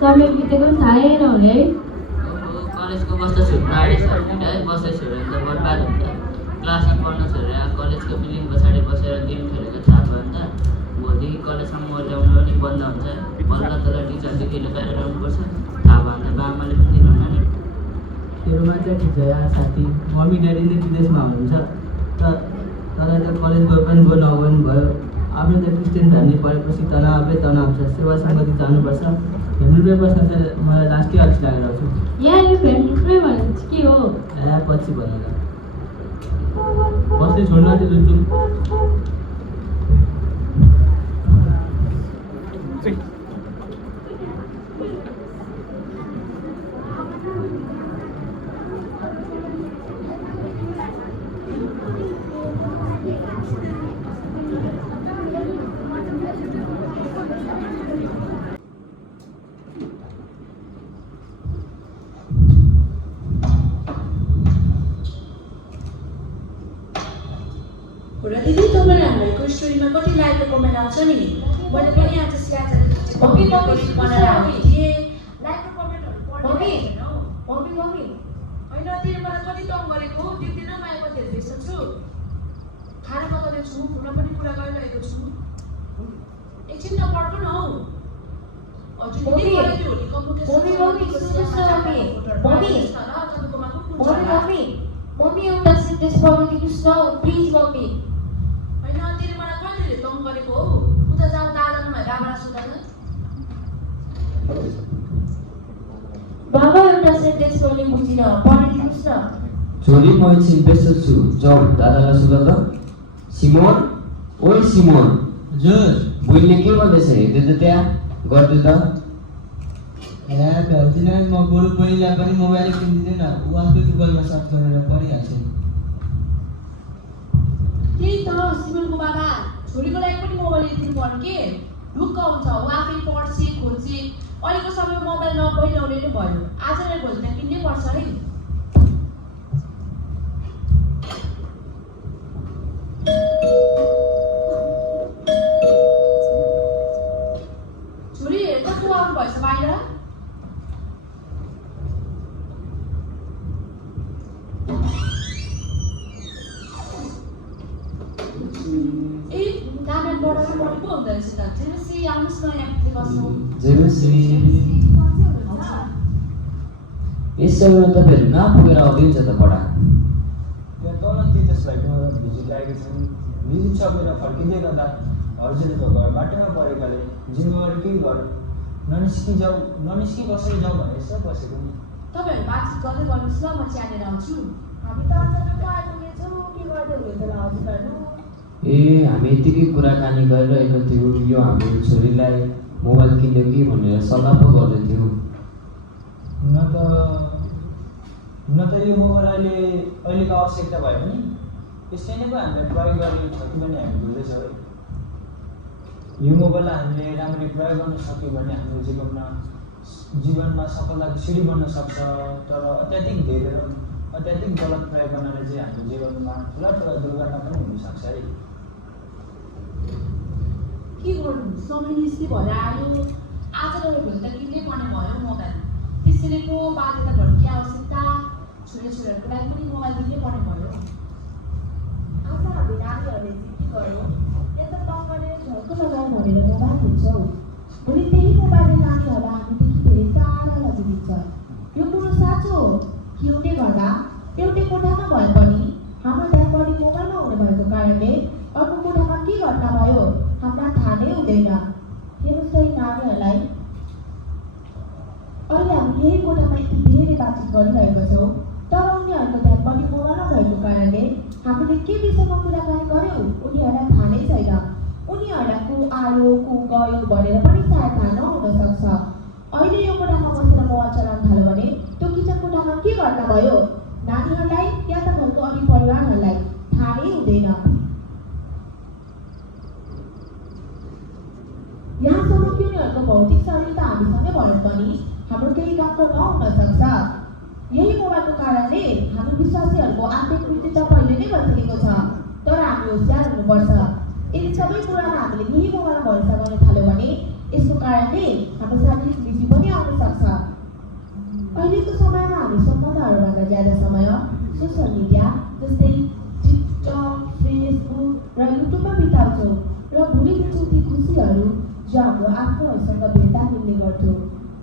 समय बितेको पनि थाहै नहुने है। कलेजको बस्दा छुट्न आँटेछ है, बस्दै छोड्यो भने त बर्बाद हुन्छ। क्लासमा पढ्न छोडेर कलेजको बिल्डिङ पछाडि बसेर गेम खेलेको थाहा भयो भने त भोलिदेखि कलेजसम्म ल्याउनु पनि बन्द हुन्छ। बल्ल तल टिचरले के लुकाएर ल्याउनुपर्छ थाहा भयो भने त बाबाले पनि दिनुहुन्न नि। तेरो मात्रै ठिक छ यार साथी, मम्मी ड्याडी नै विदेशमा हुनुहुन्छ। तँलाई त कलेज गयो पनि गयो नगयो पनि भयो। आफ्नो त क्रिस्चियन फ्यामिली पढेपछि तनावै तनाव छ, सेवा सङ्गति जानुपर्छ। फ्यामिलीमै बस्न चाहिँ मलाई लास्टै अल्छी लागेर आउँछु। यहाँ यो फ्यामिलीमै भनेपछि के हो? पछि भन्नु बस्दै छोड्न चाहिँ जुन र दिदी तपाईँले हामीहरूको स्टोरीमा कति लाइकको कमेन्ट आउँछ नि? मैले पनि आज स्ट्याटस बनाएर आएको थिएँ। लाइकको कमेन्टहरू पढ्दैन हौ। मम्मी होइन तिमीले मलाई कति तङ गरेको हो, देख्दैन माया कति हेर्दैछ छु। खाना पकाउँदैछु छु, फोनमा पनि कुरा गरिरहेको छु। एकछिन त पढ्नु न हौ। हजुर दिदी मलाई त्यो होली मम्मी एउटा सेन्टेन्स पढिदिनुहोस् न प्लिज मम्मी। होइन तिमीले मलाई कहिले तङ गरेको हो? उता जाऊ दादामा भएर आमा सुधार। बाबा एउटा सेन्टेन्स पनि बुझिन, पढिदिनुहोस् न। छोरी म एकछिन व्यस्त छु, जाऊ दादालाई सुध त। सिमोन, ओइ सिमोन, हजुर बुइले के गर्दैछ? हेर्दै त त्यहाँ गर्दै त। भ्याउँदिनँ, म बरु बहिनीलाई पनि मोबाइल किनिदिँदैन, ऊ आफै गुगलमा सर्च गरेर पढिहाल्छ। त्यही त सिमोनको बाबा छोरीको लागि पनि मोबाइल दिनु पर्यो के? ढुक्क हुन्छ, ऊ आफै पढ्छे खोज्छे। अहिलेको समयमा मोबाइल नपाइनौले नै भयो। आज नै भोलि त किन्नै पर्छ है। छोरी कस्तो आउनु भएछ बाहिर? पढेको हुँदो रहेछ त। जेमेसी आउनुहोस् न यहाँ बस्नु। जेमेसी यस समयमा तपाईँहरू कहाँ पुगेर आउँदैछ त बडा? यहाँ तल तितेसलाई भिजिट लागेको छ। भिजिट सकेर फर्किँदै गर्दा हजुरको घर बाटोमा परेकाले जिम्मेवारी केही गर ननिस्की बसेर जाउँ भनेर यसो बसेको नि। तपाईँहरू बातचित गर्दै गर्नुहोस् ल, म चिया लिएर आउँछु। हामी त अचानक आइपुगेछौँ, के गर्दै हुनुहुन्छ होला हजुरहरू? हामी यतिकै कुराकानी गरिरहेको थियौँ। यो हाम्रो छोरीलाई मोबाइल किन्यो कि भनेर सल्लाह पो गर्दै थियौँ। हुन त यो मोबाइल अहिलेको आवश्यकता भए पनि यसै नै पो हामीले प्रयोग गर्ने छ कि भन्ने हामी बुझ्दैछौँ है। यो मोबाइललाई हामीले राम्ररी प्रयोग गर्न सक्यो भने हाम्रो जीवनमा सफलताको सिडी बन्न सक्छ। तर अत्याधिक गलत प्रयोग गर्नाले चाहिँ हाम्रो जीवनमा ठुला दुर्घटना पनि हुनसक्छ है। के गर्नु, समय निस्की भएर आयो। आज गयो भोलि त किन्नै पर्ने भयो मोबाइल। त्यसैले पो बाध्यता घरकी आवश्यकता, छोराछोरीहरूको लागि पनि मोबाइल दिनै पर्ने भयो। आज हामी नानीहरूले के गर्यो? यता तङ गरेर झल्को लगायो भनेर मोबाइल दिन्छौँ। भोलि त्यही मोबाइलले नानीहरूलाई हामीदेखि धेरै टाढा लगिदिन्छ। यो कुरो साँचो हो। हिउँदे गर्दा एउटै कोठामा भए पनि हाम्रो त्यहाँ बढी मोबाइलमा हुने भएको कारणले अर्को कोठामा के घटना भयो हामीलाई थाहा नै हुँदैन। हेर्नुहोस् है नानीहरूलाई, अहिले हामी यही कोठामा यति धेरै बातचित गरिरहेका छौँ, तर उनीहरूको ध्यान बढी मोबाइलमा भएको कारणले हामीले के विषयमा कुराकानी गऱ्यौँ उनीहरूलाई थाहा नै छैन। उनीहरूलाई को आयो को गयो भनेर पनि सायद थाहा नहुन सक्छ। अहिले यो कोठामा बसेर मोबाइल चलाउन थाल्यो भने त्यो किचन कोठामा के घटना भयो नानीहरूलाई या त घरको अरू परिवारहरूलाई थाहा नै हुँदैन। यहाँसम्म कि उनीहरूको भौतिक शरीर त हामीसँगै भए पनि हाम्रो केही कामको नहुन सक्छ। यही मोबाइलको कारणले हाम्रो विश्वासीहरूको आत्मिक वृद्धि त पहिले नै भइसकेको छ, तर हामी होसियार हुनुपर्छ। यदि सबै कुरामा हामीले यही मोबाइलमा भरोसा गर्न थाल्यौँ भने यसको कारणले हाम्रो शारीरिक वृद्धि पनि आउन अहिलेको समयमा हामी सम्बन्धहरूभन्दा ज्यादा समय सोसियल मिडिया जस्तै टिकटक, फेसबुक र युट्युबमा बिताउँछौँ र भुलिन्छौँ ती खुसीहरू जो हाम्रो आफूहरूसँग भेट्दा मिल्ने गर्थ्यो।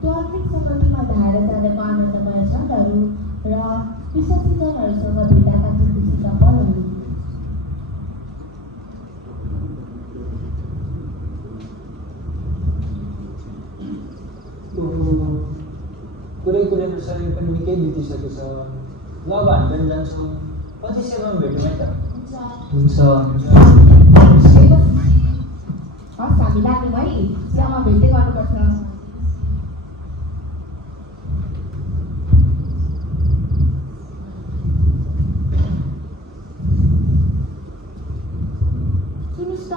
त्यो आत्मिक सङ्गतिमा धाएर जानेको आनन्दमय क्षणहरू र विश्वासीजनहरूसँग भेट्दाका ती खुसीका पलहरू। कुरै कुरैमा शरीर पनि निकै बितिसकेको छ। ल अब हामी पनि जान्छौँ। कति सेवामा भेटौँ है त? हुन्छ। हस् हामी लाग्यौँ है, सेवामा भेट्दै गर्नुपर्छ। सुन्नुहोस् त,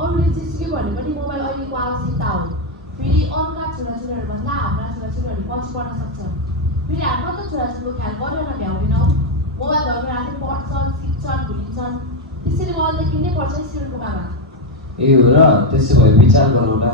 अरूले जेसुकै भने पनि मोबाइल अहिलेको आवश्यकता हो। फेरि अरूका छोराछोरीहरूभन्दा हाम्रा छोराछोरीहरू पछि पढ्न सक्छन्। फेरि हाम्रो त छोराछोरीको ख्याल गरेर भ्याउँदैनौँ। मोबाइल घरमा राखेर पढ्छन्, सिक्छन्, भुलिन्छन्। त्यसरी मोबाइल त किन्नै पर्छ नि सिरुको बाबा। ए हो र, त्यसो भए विचार गरौँला।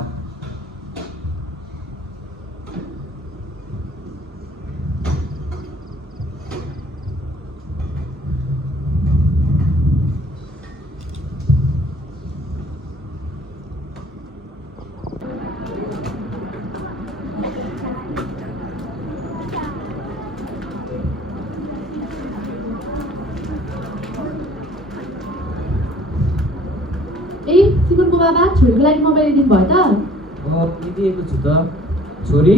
ए सिकुनको बाबा, छोरीको लागि मोबाइल दिनु भयो त? दिएको छु त। छोरी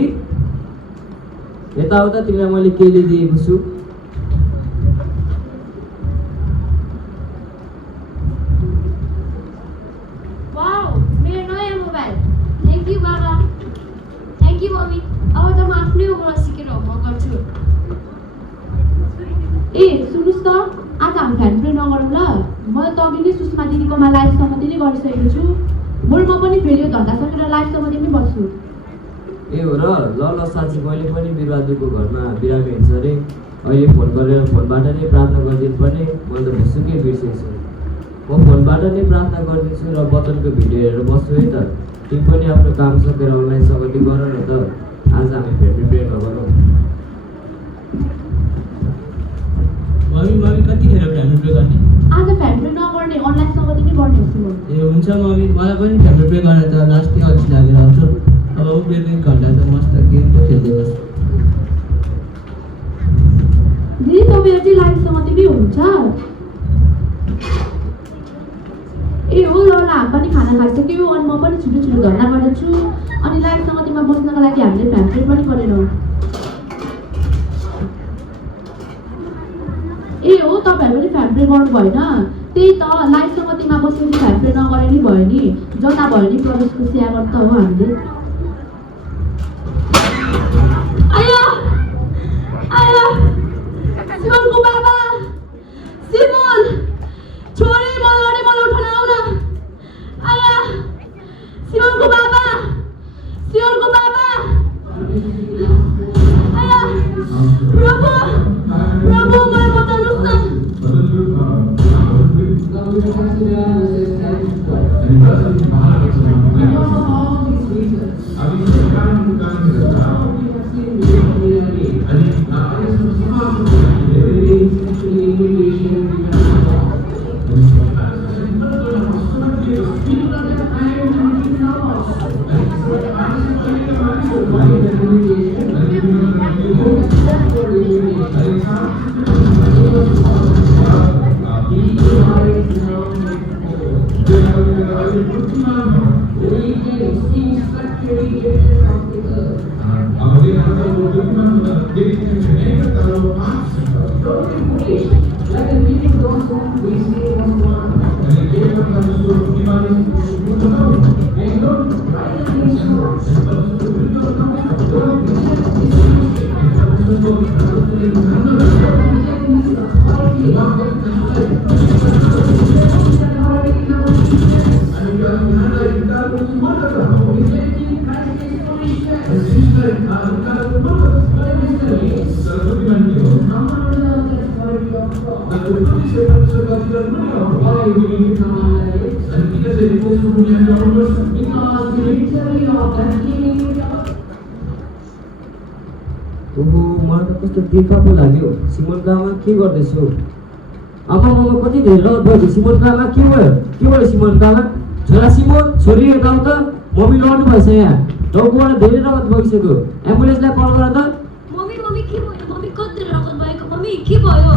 यताउता तिमीलाई मैले के ल्याइदिएको छु? वाउ, मेरो नयाँ मोबाइल। थ्याङ्क यू बाबा। Thank you mummy. अब त म आफ्नै उमेरमा सिकेर होमवर्क गर्छु। ए सुन्नुहोस् त, आज हामी फ्यान प्ले नगरौँ ल। मैले त अघि नै सुषमा दिदीकोमा लाइभ सहमति नै गरिसकेको छु। बरु म पनि फेरि यो धन्दा सकेर लाइभ सहमतिमै बस्छु। ए हो र, ल ल साँच्ची मैले पनि बिराजुको घरमा बिरामी हुन्छ अरे। अहिले फोन गरेर फोनबाट नै प्रार्थना गरिदिनु पर्ने। मैले त भुसुकै बिर्सेछु। म फोनबाट नै प्रार्थना गरिदिन्छु र वचनको भिडियो हेरेर बस्छु है त। तिमी पनि आफ्नो काम सकेर अनलाइन सगति गर न त। आज हामी फ्यामिली प्रे नगरौँ। मम्मी कतिखेर फ्यामिली प्रे गर्ने? आज फ्यान प्ले नगर्ने, अनलाइन सहमति नै गर्ने छु म। ए हुन्छ मम्मी, मलाई पनि फ्यामिली प्रे गर्न त लास्टै अल्छी लागेर आउँछ। अब उभिएर 1 घन्टा त मस्त गेम त खेल्दै बस्छु। दिदी तपाईँहरू चाहिँ लाइभ सहमतिमै हुनुहुन्छ? ए हो ल, हामी पनि खाना खाइसक्यो अनि म पनि छिटो छिटो धन्दा गर्दैछु। अनि लाइभ सहमतिमा बस्नको लागि हामीले फ्यान प्ले पनि गरेनौँ। ए हो, तपाईँहरू पनि फ्यान प्ले गर्नु भएन? त्यही त, लाइभ सहमतिमा बसेपछि फ्यान प्ले नगरे नि भयो नि। जता भयो नि प्रवेशको सेवा गर्नु त हो हामीले। आया आया सिमोनको बाबा, सिमोन छोरी, मलाई उठाउन आऊ न। आया सिमोनको बाबा, सिमोनको बाबा। आया प्रभु, प्रभु मलाई बचाउनुहोस् न। ओहो मलाई त कस्तो तिर्खा पो लाग्यो। सिमोनका आमा के गर्दैछौ? आमा कति धेरै रगत भयो। सिमोनका आमा के भयो सिमोनका आमा? छोरा सिमोन, छोरी गाउँ त मम्मी लड्नु भएछ यहाँ। टाउकोबाट धेरै रगत बगिसक्यो। एम्बुलेन्सलाई कल गर त। मम्मी के भयो? मम्मी कति रगत भएको? मम्मी के भयो?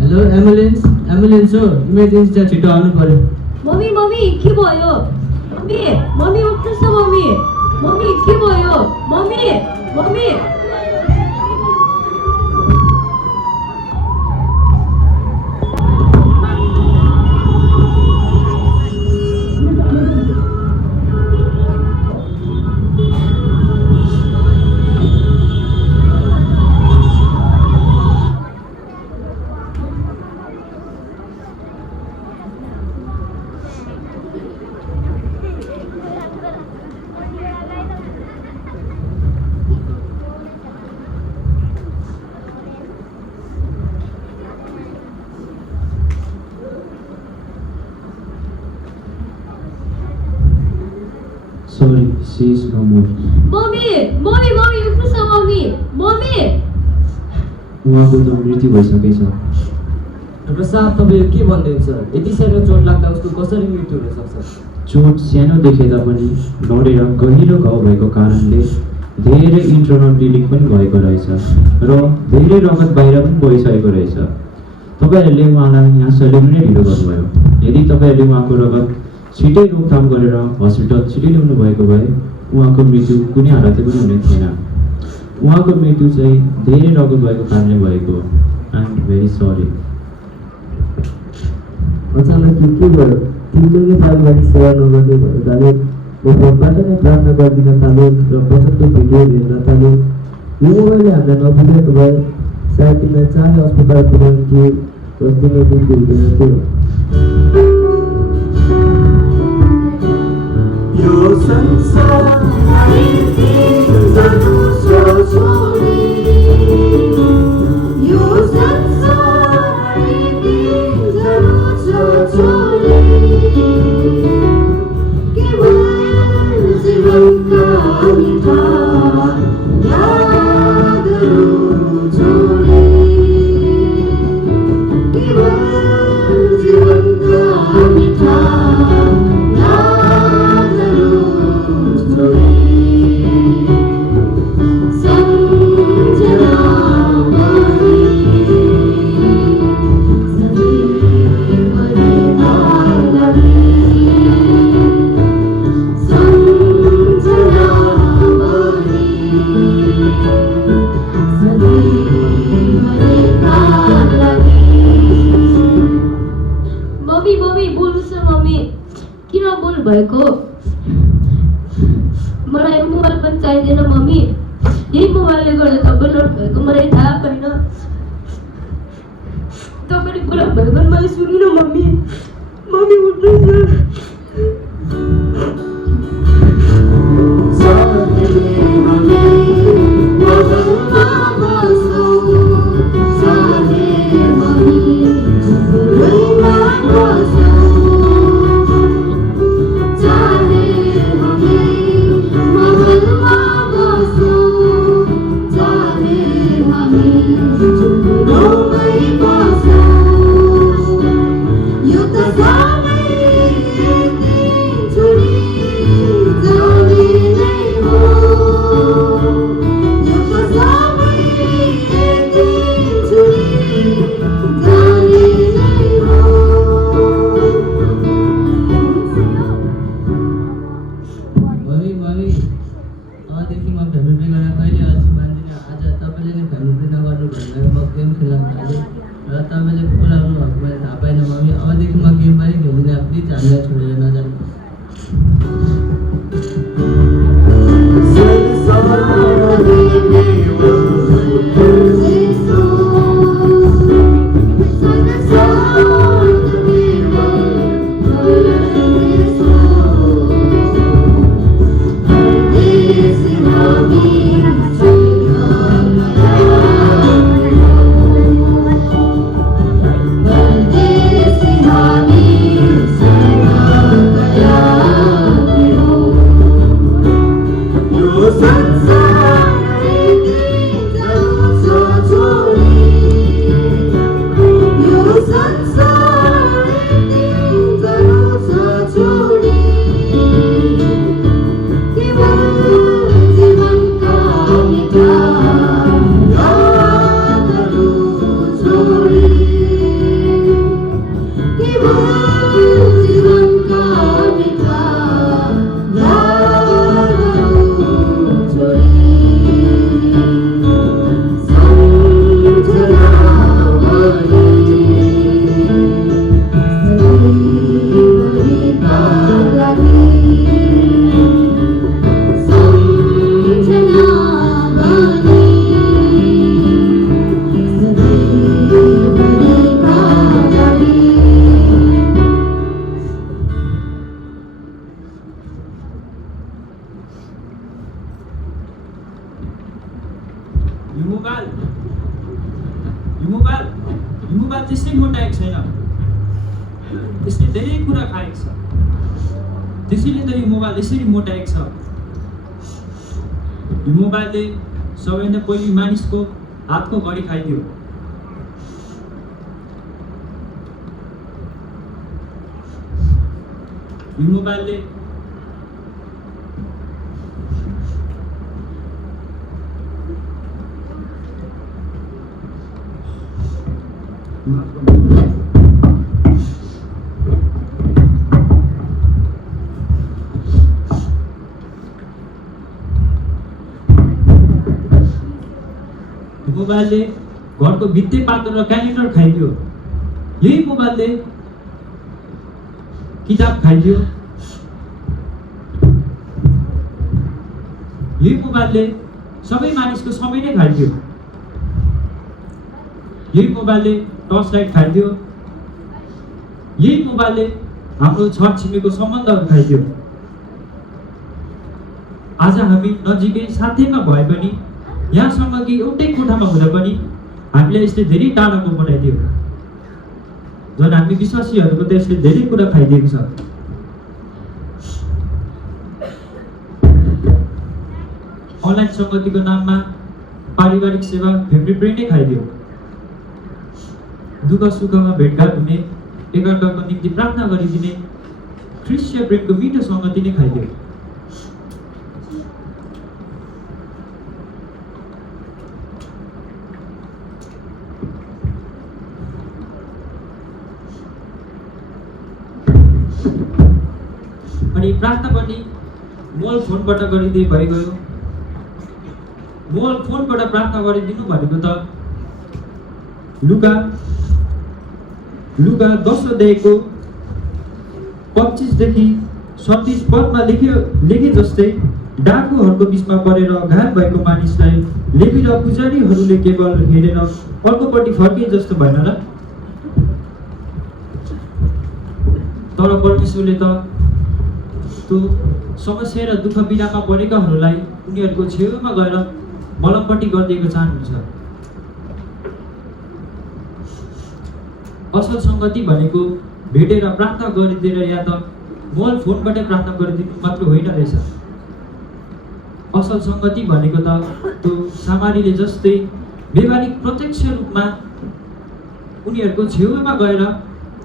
हेलो एम्बुलेन्स हो, इमर्जेन्सी छ, छिटो आउनु पर्यो। मम्मी के भयो? मम्मी उठ्नुहोस् न मम्मी के भयो? Mummy Sorry, she is no more. Mummy उठ्नुहोस् न मम्मी उहाँको त मृत्यु भइसकेछ। डाक्टर साहब तपाईँ के भन्नुहुन्छ? यति सानो चोट लाग्दा उसको कसरी मृत्यु हुन सक्छ? चोट सानो देखे तापनि लडेर गहिरो घाउ भएको कारणले धेरै इन्टर्नल ब्लिडिङ पनि भएको रहेछ र धेरै रगत बाहिर पनि गइसकेको रहेछ। तपाईँहरूले उहाँलाई यहाँ सैल्युट नै ढिलो गर्नुभयो। यदि तपाईँहरूले उहाँको रगत छिटै रोकथाम गरेर हस्पिटल छिटै ल्याउनु भएको भए उहाँको मृत्यु कुनै हालतले पनि हुने थिएन। उहाँको मृत्यु चाहिँ धेरै रगत भएको कारणले भएको। I am very sorry. अचानक के भयो? तिमीले पारिवारिक सेवा नगर्ने भएकाले म भगवानबाट नै प्रार्थना गरिदिन थालेँ र पछिल्लो भिडियो हेर्न थालेँ। यो मोबाइलले हामीलाई नबुझेको भए सायद तिमीलाई चाँडै अस्पताल पुर्याउँथ्यो र तिम्रो मृत्यु हुँदैन थियो। यो संसार भएको मलाई मोबाइल पनि चाहिँदैन मम्मी। यही मोबाइलले गर्दा तपाईँ लड भएको मलाई थाहा छैन। तपाईँले कुरा भएको मैले सुन्नु मम्मी उठ्नुहोस् न। संसार यो मोबाइल त्यसै मोटाएको छैन, यसले धेरै कुरा खाएको छ, त्यसैले त यो मोबाइल यसरी मोटाएको छ। यो मोबाइलले सबैभन्दा पहिले मानिसको हातको घडी खाइदियो। यो मोबाइलले मोबाइलले घरको भित्ते पात्र र क्यालेन्डर खाइदियो। यही मोबाइलले किताब खाइदियो। यही मोबाइलले सबै मानिसको समय नै खाइदियो। यही मोबाइलले टर्च लाइट खाइदियो। यही मोबाइलले हाम्रो छर छिमेकीको सम्बन्धहरू खाइदियो। आज हामी नजिकै साथैमा भए पनि, यहाँसम्म कि एउटै कोठामा हुँदा पनि हामीले यसले धेरै टाढाको बनाइदियो। झन् हामी विश्वासीहरूको त यसले धेरै कुरा खाइदिएको छ। अनलाइन सङ्गतिको नाममा पारिवारिक सेवा फेब्रुअरी नै खाइदियो। दुःख सुखमा भेटघाट हुने, एकअर्काको निम्ति प्रार्थना गरिदिने ख्रिस्टीय प्रेमको मिठो सङ्गति नै खाइदियो। अनि प्रार्थना पनि मोबाइल फोनबाट गरिदिए भइगयो। मोबाइल फोनबाट प्रार्थना गरिदिनु भनेको त लुका 10 अध्यायको 25 देखि 37 पदमा लेखे जस्तै डाकुहरूको बिचमा परेर घात भएको मानिसलाई लेवी र पुजारीहरूले केवल हेरेर अर्कोपट्टि फर्किए जस्तो भएन र? तर परमेश्वरले त त्यो समस्या र दुःख पीडामा परेकाहरूलाई उनीहरूको छेउमा गएर मलमपट्टि गरिदिएको चाहनुहुन्छ। असल सङ्गति भनेको भेटेर प्रार्थना गरिदिएर या त मोबाइल फोनबाटै प्रार्थना गरिदिनु मात्र होइन रहेछ। असल सङ्गति भनेको त त्यो सामारीले जस्तै व्यवहारिक प्रत्यक्ष रूपमा उनीहरूको छेउमा गएर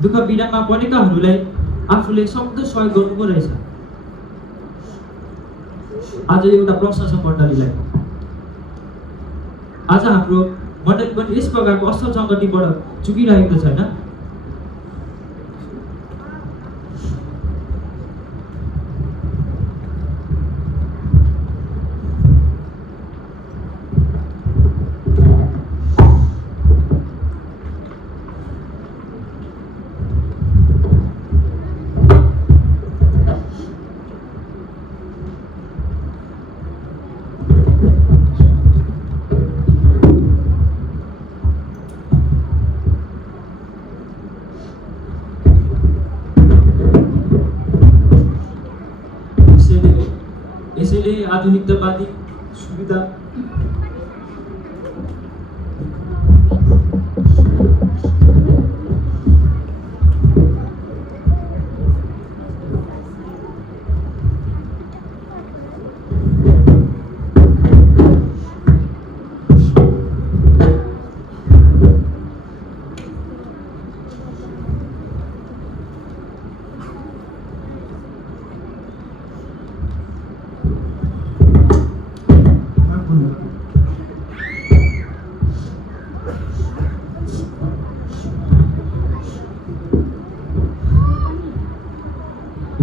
दुःख पीडामा परेकाहरूलाई आफूले सक्दो सहयोग गर्नुको रहेछ। आज एउटा प्रश्न छ मण्डलीलाई, आज हाम्रो मण्डली पनि यस प्रकारको असल सङ्गतिबाट चुकिरहेको छैन? यसैले आधुनिकतावादी सुविधा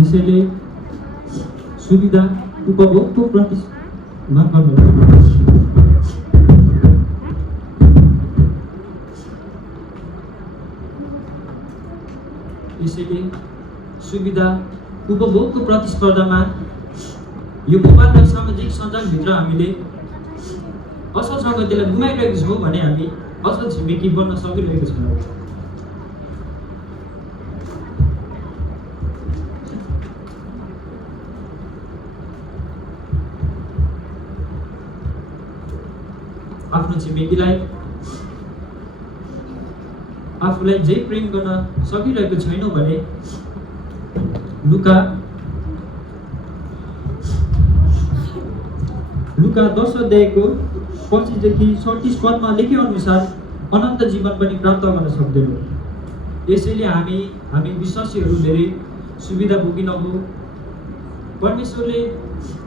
यसैले सुविधा उपभोगको प्रति यसैले सुविधा उपभोगको प्रतिस्पर्धामा यो मोबाइल र सामाजिक सञ्जालभित्र हामीले असल सङ्गतिलाई गुमाइरहेको छौँ भने हामी असल छिमेकी बन्न सकिरहेको छैनौँ। आफ्नो छिमेकीलाई आफूलाई जे प्रेम गर्न सकिरहेको छैनौ भने लुका 10 अध्यायको 25 देखि 37 पदमा लेखे अनुसार अनन्त जीवन पनि प्राप्त गर्न सक्दैनौँ। यसैले हामी विश्वासीहरू धेरै सुविधा भोगिनौँ। परमेश्वरले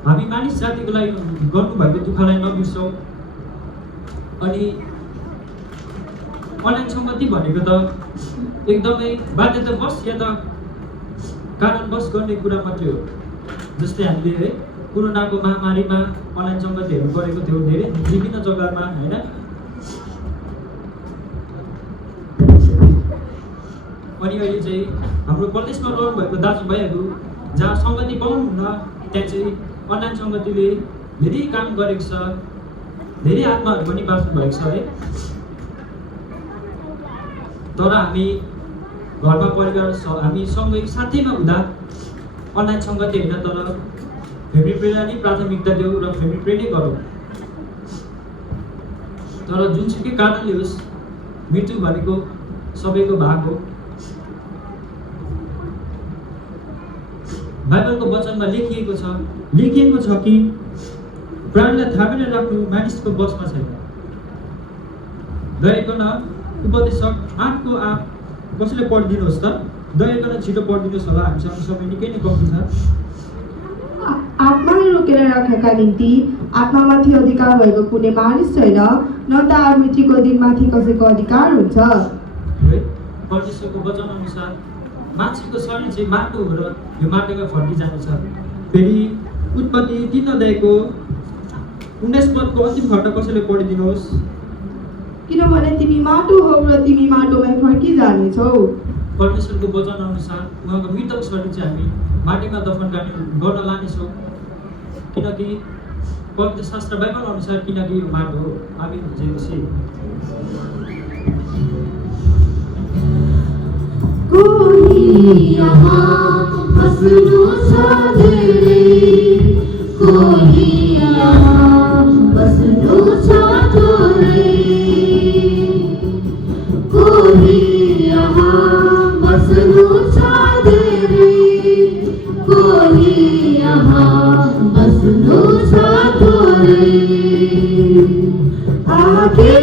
हामी मानिस जातिको लागि गर्नुभएको दुःखलाई नबिर्सौँ। अनि अनलाइन सम्बन्धी भनेको त एकदमै बाध्यतावश या त कारणवश गर्ने कुरा मात्रै हो। जस्तै हामीले है कोरोनाको महामारीमा अनलाइन सम्बन्धीहरू गरेको थियौँ धेरै विभिन्न जग्गामा होइन। अनि अहिले चाहिँ हाम्रो प्रदेशमा रहनुभएको दाजुभाइहरू जहाँ सम्बन्धी पाउनुहुन्न त्यहाँ चाहिँ अनलाइन सम्बन्धीले धेरै काम गरेको छ, धेरै आत्माहरू पनि बाँच्नु भएको छ है। तर हामी घरमा परिवार हामी सँगै साथैमा हुँदा अनलाइन सङ्गति होइन तर फ्यामिली प्रेलाई नै प्राथमिकता देऊ र फ्यामिली प्रे नै गरौँ। तर जुनसुकै कारणले होस् मृत्यु भनेको सबैको भाग हो। बाइबलको वचनमा लेखिएको छ कि प्राणलाई थामेर राख्नु मानिसको बसमा छैन। दयाकन उपदेशक 8को 8 कसैले पढिदिनुहोस् त। दयाकन छिटो पढिदिनुहोस् होला, हामीसँग समय निकै नै कम्ती छ। आत्मालाई रोकेर राख्नका निम्ति आत्मामाथि अधिकार भएको कुनै मानिस छैन, न त मृत्युको दिनमाथि कसैको अधिकार हुन्छ। परमेश्वरको वचन अनुसार मान्छेको शरीर चाहिँ माटो हो र यो माटोमा फर्किजानेछ। फेरि उत्पत्ति 3 अध्यायको 19 पदको अन्तिम खण्ड कसैले पढिदिनुहोस्। किनभने तिमी माटो हौ र तिमी माटोमै फर्किजानेछौ। परमेश्वरको वचन अनुसार उहाँको मृतक शरीर चाहिँ हामी माटोमा दफन गर्न लानेछौँ। किनकि पवित्र शास्त्र बाइबल अनुसार किनकि यो माटो हो। हामी जेपछि कोही यहाँ बस्नु छ धेरै, कोही यहाँ बस्नु छ थोरै, कोही यहाँ बस्नु छ धेरै, कोही यहाँ बस्नु छ थोरै। आखिर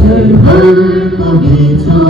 Server ko bicho,